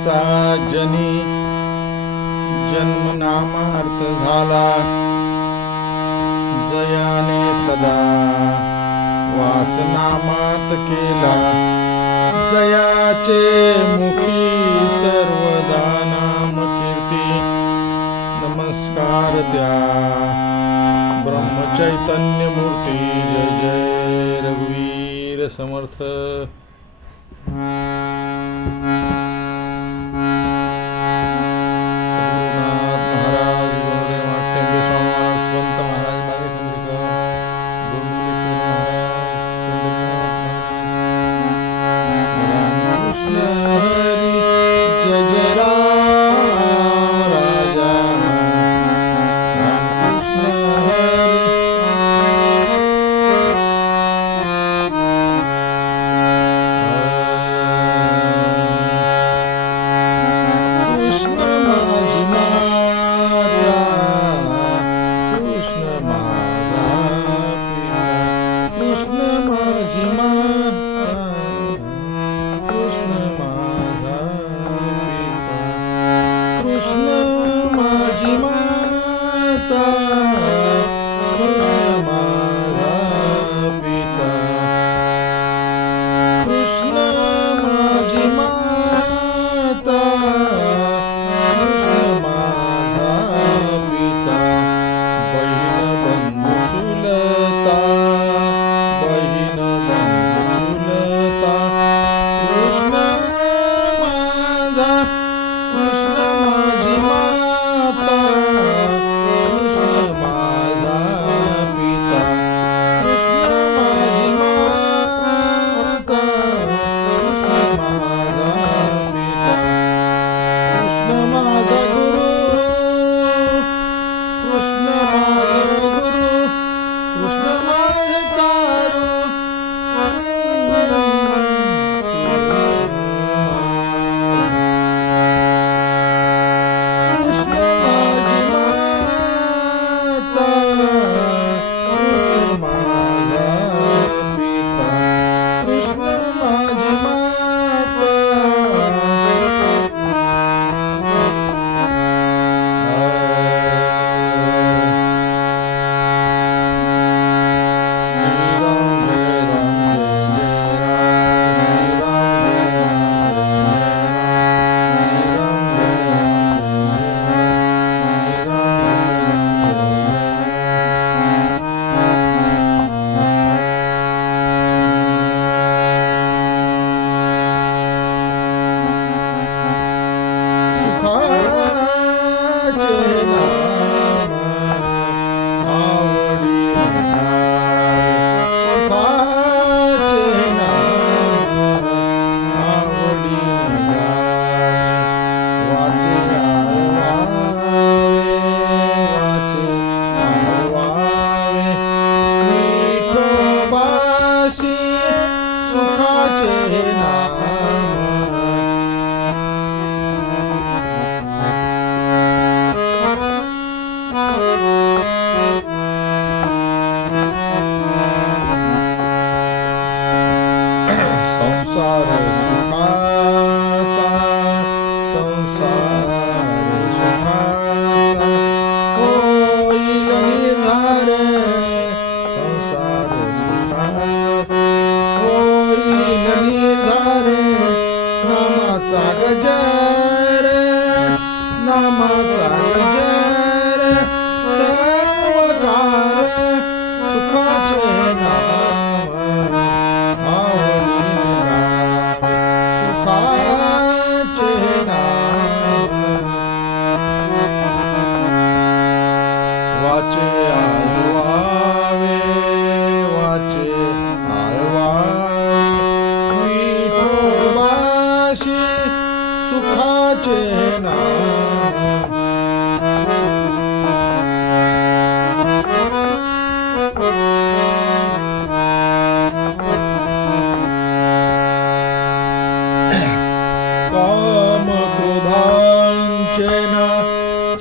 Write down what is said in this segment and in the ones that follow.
जयाचा जनी जन्मनामार्थ झाला, जयाने सदा वासनामात केला, जयाचे मुखी सर्वदा नाम कीर्ती. नमस्कार त्या ब्रह्मचैतन्य मूर्ती. जय जय रघुवीर समर्थ.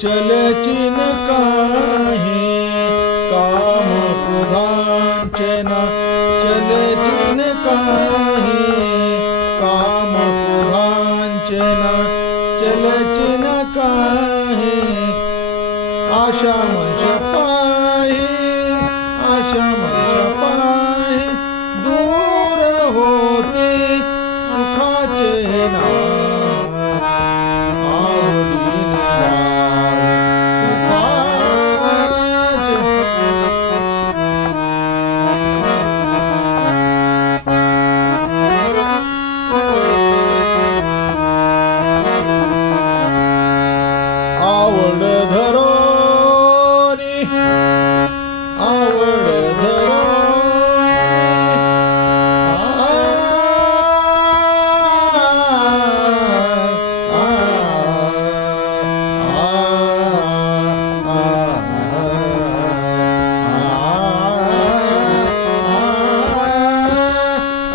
चलचिन काहे काम क्रोधांचन चलचिन काहे काम क्रोधांचन आशा मनश पाही, आशा मनश पाही, दूर होते सुखाचे नाव, आवडीने गावे सुखाचे. आवड धरोनी, आवड धरोनी,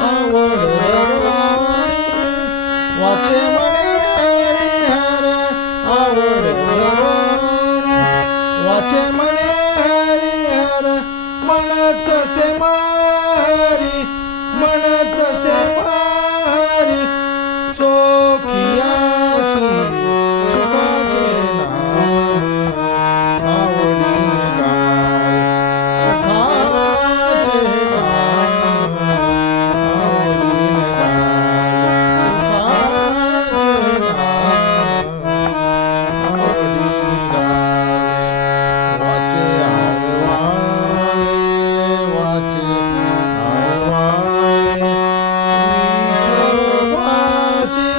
आवड धरोनी, वाचे म्हणे हरिहर, आवड धरोनी, वाचे म्हणे हरिहर, म्हणत से मारी, म्हणत से मारी, सोखियासी सुखाचे नाम, आवडीने गावे सुखाचे नाम, आवडीने गावे सुखाचे नाम, आवडीने गावे. वाचे आळवावे, वाचे आळवावे, विठोबाशी.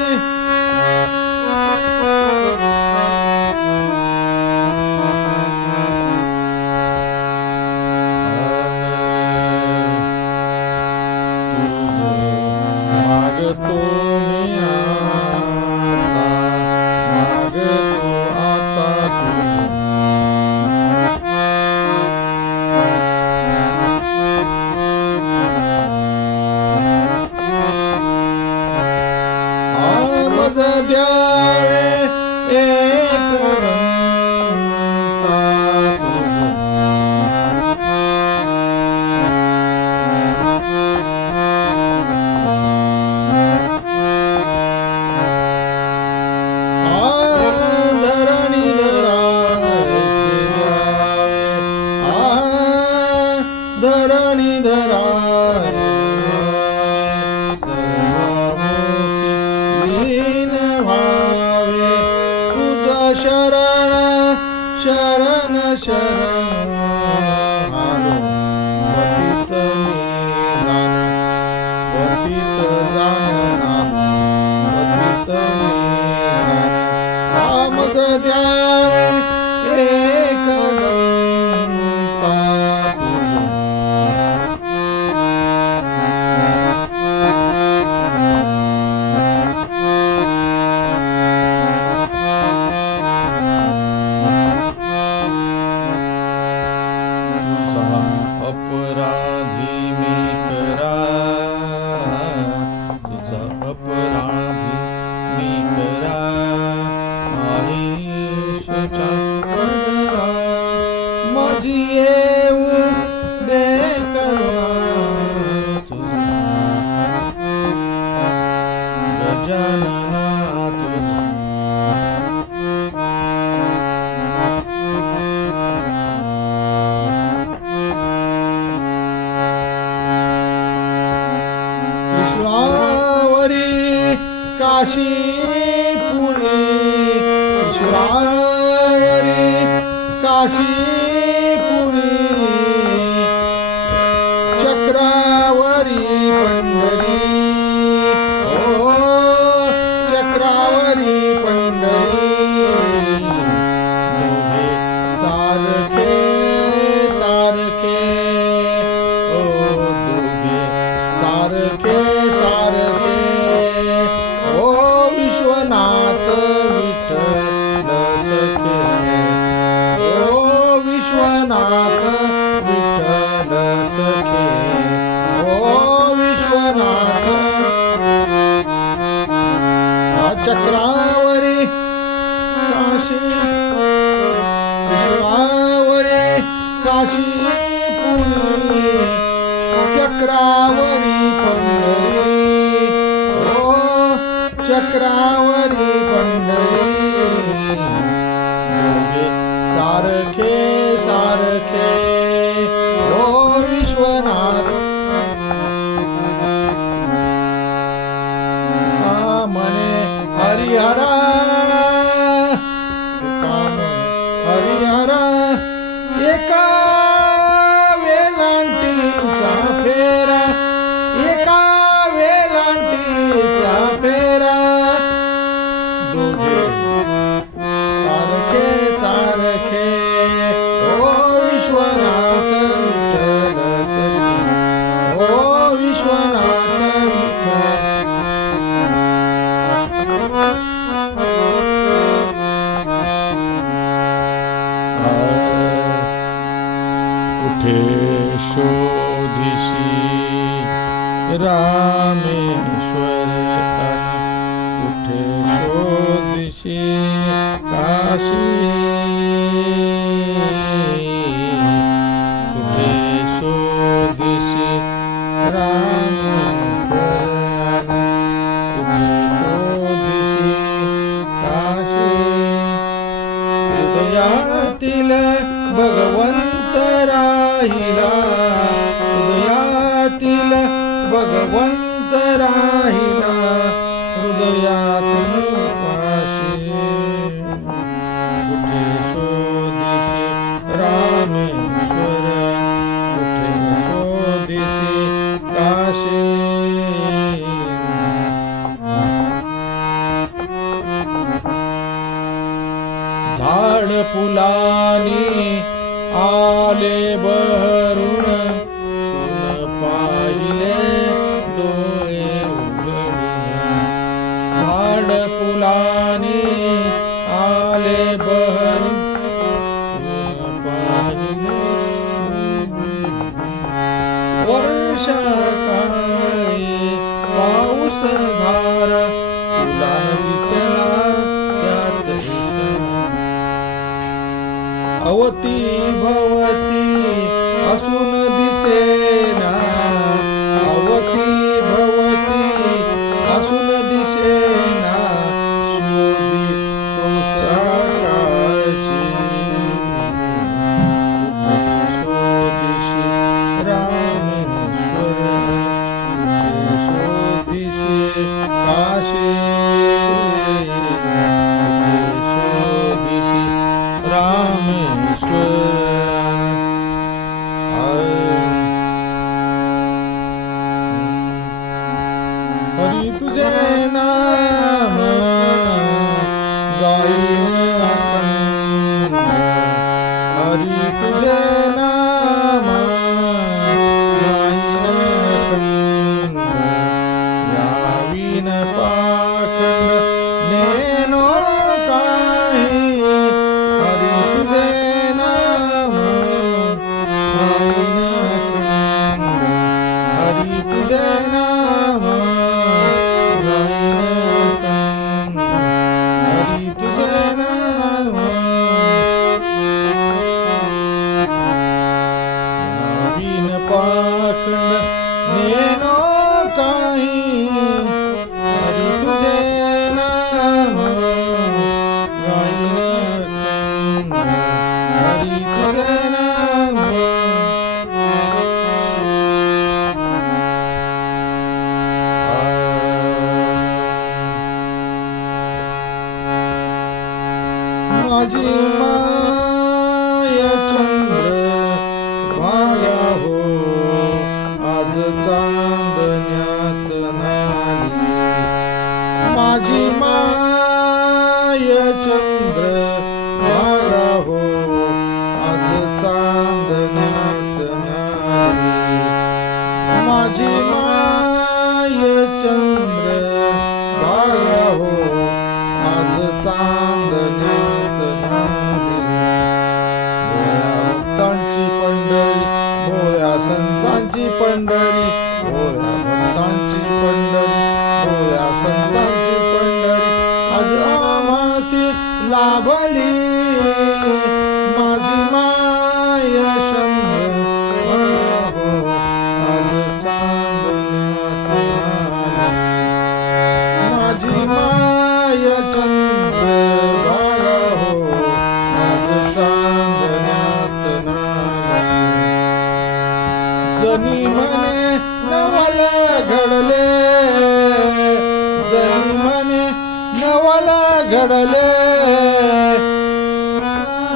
मागतो मी आता, मागतो आता तुझं. मज द्यावे एक दंता तुझं. धरणी धरायसे द्यावे, धरणी धरायसे सर्वमुखी लीन व्हावे. तुझं शरण शरण शरण आलो, पतित मी जाण, पतित जाण आलो, पतित मी जाण. मज द्यावे एक दंता तुझं. तुझा अपराधी मी करा, तुझा अपराधी मी करा, आयुष्याच्या पदरा माझी येऊ दे करुणा. तुझा गजानना तुझा, विश्वावरी काशीपुरी, विश्वावरी काशीपुरी, चक्रावरी पंढरी, ओ चक्रावरी पंढरी. दोघे सारखे सारखे, ओ दोघे सारखे सारखे, ओ विश्वनाथ विठ्ठल सखे, ओ विश्वनाथ विठ्ठल सखे, ओ विश्वनाथ. चक्रावरी काशी, विश्वावरी काशीपुरी, चक्रावरी पंढरी, ओ चक्रावरी पंढरी. दोघे सारखे सारखे ओ विश्वनाथ म्हणे हरिहरा हरिहरा एका वेलांटीचा फेरा एका वेलांटीचा फेरा दोघे सारखे सारखे ओ विश्वनाथ विठ्ठल सखी ओ विश्वनाथ विठ्ठल कुठे शोधिशी रामेश्वर कुठे शोधिशी काशी कुठे शोधिशी रामेश्वर कुठे शोधिशी काशी हृदयातील भगवंत राहिला हृदयातील भगवंत राहिला हृदयातून पाशी कुठे शोधिशी रामेश्वर कुठे शोधिशी काशी झाड फुलानी आले बहरून तुन पाहिले डोळे उघडून झाड फुलानी आले बहरून तुन पाहिले वर्षा काळी पाऊस धार तुला दिसला त्यात अवती भवती असून दिसेना अवती भवती असून दिसेना शोधी तोच आकाशी कुठे शोधिशी रामेश्वर कुठे शोधिशी काशी कुठे शोधिशी रामेश्वर हरी तुझे नाम गाईन अखंड हरी तुझे नाम गाईन अखंड यावीन पाखंड नेनो काही हरी तुझे नाम गाईन अखंड हरी तुझे नाम गाईन अखंड हरी तुझे नाम यावीन पाखंड नेनो काही हरी तुझे नाम गाईन अखंड हरी तुझे नाम माझी माय चंद्र भागा हो आज चांदण्यात नाली माझी माय चंद्र भागा हो आज चांदण्यात नाली माझी माय चंद्र भागा हो आज चांदण्यात नाली भक्तांची पंढरी भोळ्या संतांची पंढरी भोळ्या भक्तांची पंढरी भोळ्या संतांची पंढरी आज आम्हासी लाभली माझी माय शंभर हो आज चांदण्यात माझी माय चंद्र बाळा हो आज जडले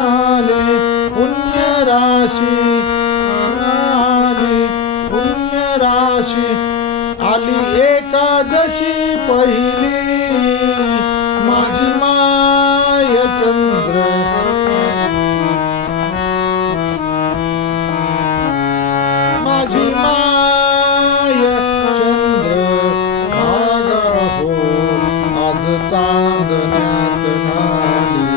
आले पुण्य राशी आली पुण्य राशी आली एकादशी पहिली माझी माय चंद्र माझी माय चंद्र आगा हो आज चांदण्यात नाली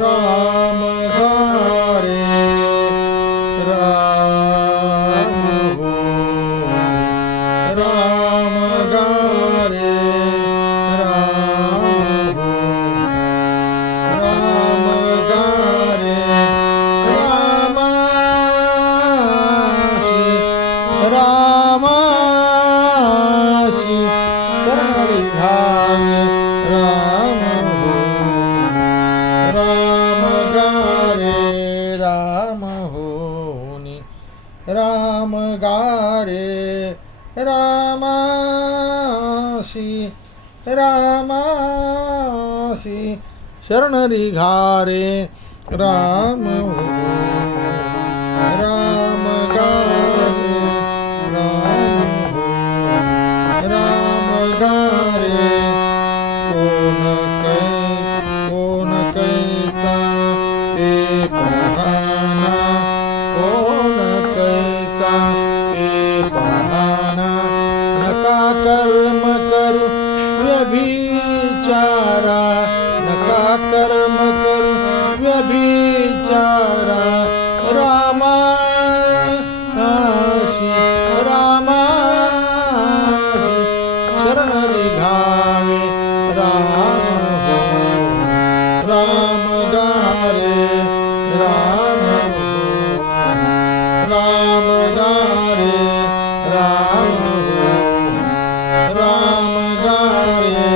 राम गारे राम हो राम गारे राम हो राम गारे रामाशी रामाशी शरणी घावे राम हो राम गारे राम होनी राम गारे रामासी रामासी शरणरी घारे राम हो राम गारे राम हो राम गारे कोण कैचा ते पाहना कोण कैचा ते पाहना नका कर्म करू व्यभिचारा नका कर्म करू व्यभिचारा रामाशी रामाशी शरणरी घावे राम हो राम गारे राम हो राम गारे राम हो राम गारे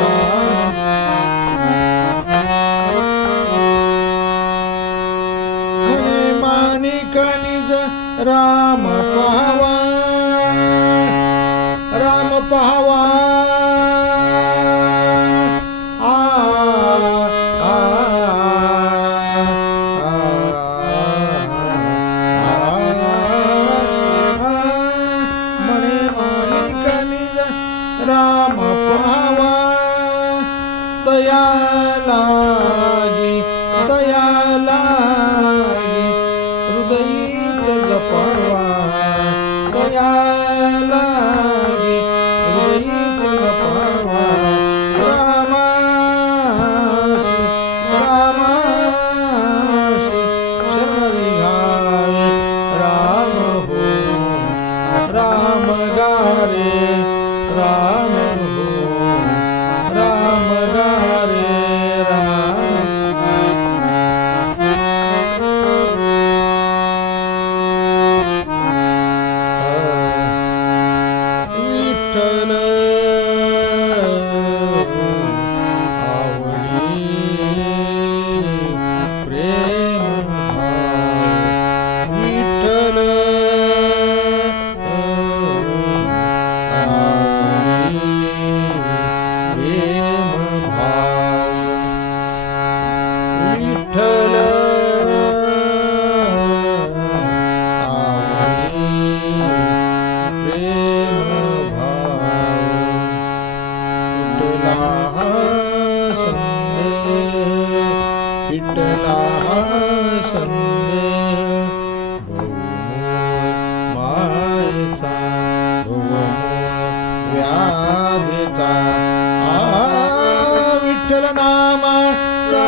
राम म्हणे माणिक निज राम पाहावा राम पाहावा म्हणे माणिक निज राम पाहावा तया लागी हृदयीच जपावा तया लागी हृदयीच जपावा रामाशी रामाशी शरणरी घावे राम हो राम गारे राम हो राम गारे राम विठ्ठल आवडी प्रेम भाव विठ्ठल विठ्ठल प्रेम भाव विठ्ठला संदेह मायेचा व्याधीचा विठ्ठल नामाचा